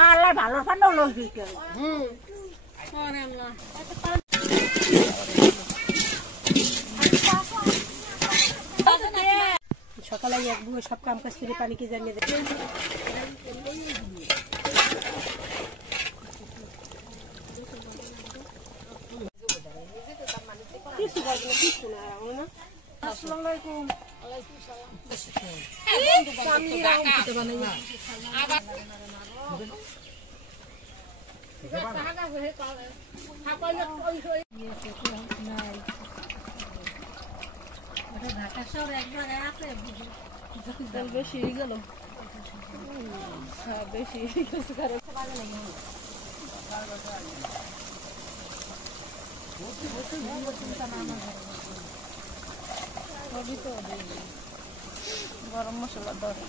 আল্লাহ ভালো ঠান্ডা লোক দিতে সকালে এক বুয়ে সব কাম কাজ করে পানি কি জানিয়ে দেবে আসসালামু আলাইকুম ঢাকা শহর এক জায়গায় আছে বেশি হয়ে গেল বেশি কিছু কারণ গরম মশলা দরে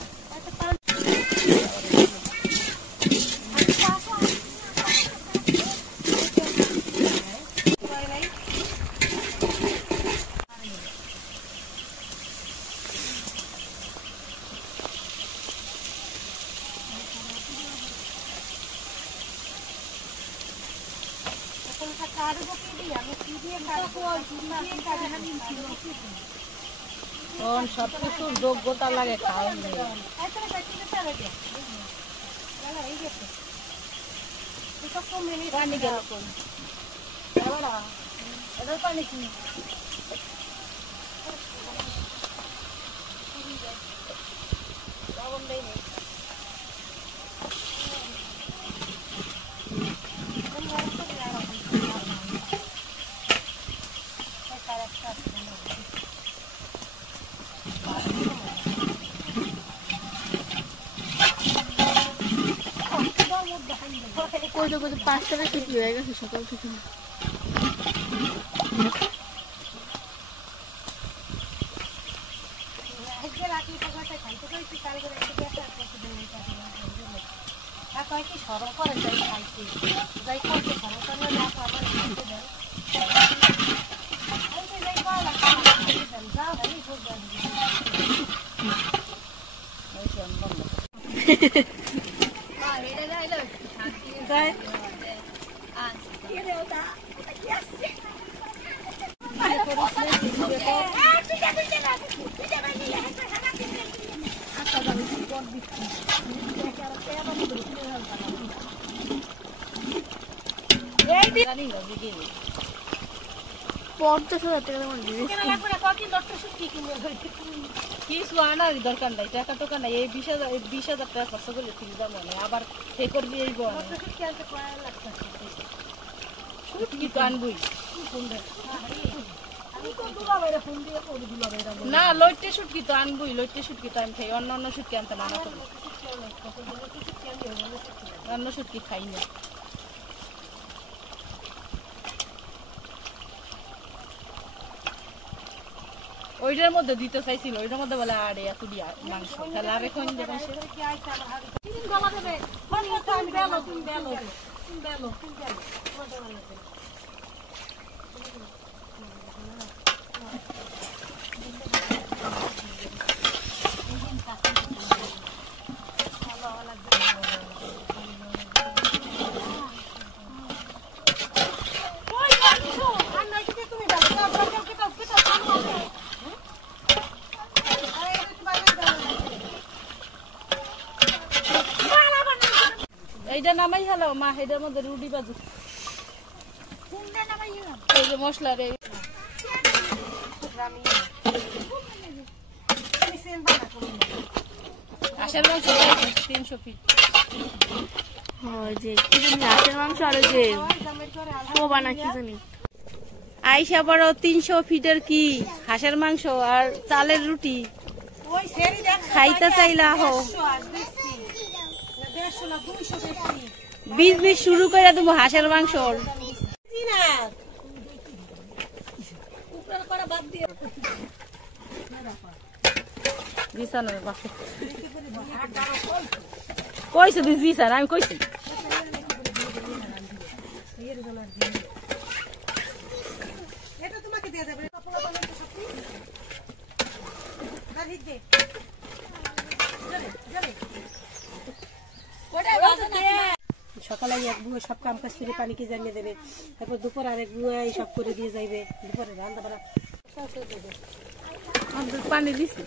সবকিছুর যোগ্যতা লাগে খাওয়া পানি গেল পানি কি পাঁচটা ছুটি হয়ে গেছে সকাল থেকে সরল করে যাই খাইছি যাই করতে সরল করে না দরকার নাই টাকা টোকা নাই এই 20,000 টাকা খরচ করলে ঠিক দাম নেই আবার সে করবি এই আনবই না লইটে শুটকি তো আনবই লইটে শুটকি তো আমি খাই অন্য শুটকি আনতে মানা করি অন্য শুটকি খাই না ওইটার মধ্যে দিতে চাইছিল ওইটার মধ্যে বলে আরে এত দিয়া মাংস তাহলে আর এখন এইটা নামাই হলো মা এটার মধ্যে রুটি বাজু এই যে মশলা রে হাঁসের মাংস 300 ফিট হাঁসের মাংস আর যে বানা কি জানি আইসা বড় 300 ফিটের কি হাঁসের মাংস আর চালের রুটি খাইতে চাইলা হো বিজনেস শুরু করে দেবো হাঁসের মাংস কইছো দিস আমি কইছি এটা তোমাকে দেয়া যাবে ওটা সকালে এক বুয়ে সব কাম কাজ করে পানি কি জানিয়ে দেবে, তারপর দুপুর আরেক বুয়ে সব করে দিয়ে যাইবে, দুপুরে রান্না বাড়া পানি দিছি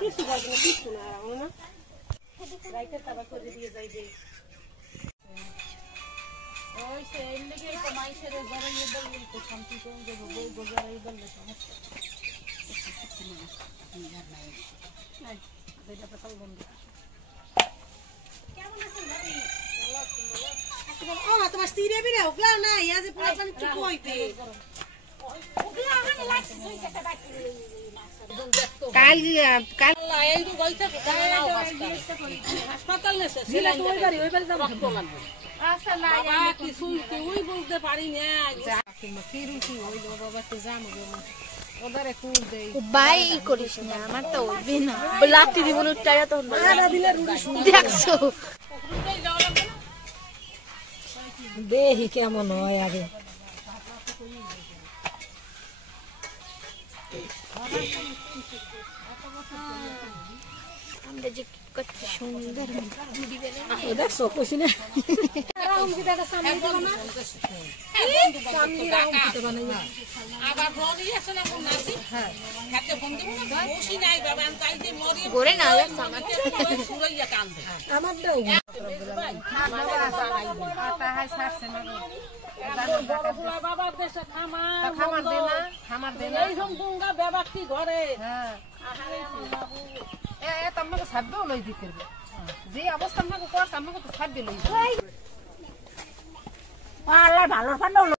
কিছু বাজে কিছু না আর না রাইতের তাবা করে দিয়ে যাইবে। ওই সে এমনিকে তো মাইশের জড়াইয়ে বললি তো শান্তি করে দেবো, বই গোজারাই বললে সমস্যা নাই, যেটা পেছাল বন্ধ। ও তোমার সিরে বিরে ওগলা না ইয়া যে পুরো পানি চুপ হইবে ওগলা মানে লাগছে দুই টাকা বাকি কাল কাল এই তো গইতে হাসপাতাল নেছে সিলা তো ওই বাড়ি যাব আচ্ছা না বাবা কিছু তুই বলতে পারি না কি রুচি হইলো বাবা তো জানো ওদারে কুল দেই বাই করিস না, আমার তো ওইবে না লাঠি দিব না টায়া তখন না দিলে রুড়ি শুন দেখছো দেহি কেমন হয় আগে আমরা যে কত সুন্দর দেখছো কইছি না ঘরে না আমার দাও বাবার দেশে খামার দেনা খামার দেনা এই সম্পূর্ণ ব্যবস্থা ঘরে তোমাকে সাববেও লই দিতে যে অবস্থা আমাকে করছে আমাকে তো সাববে লই আল্লাহ ভালো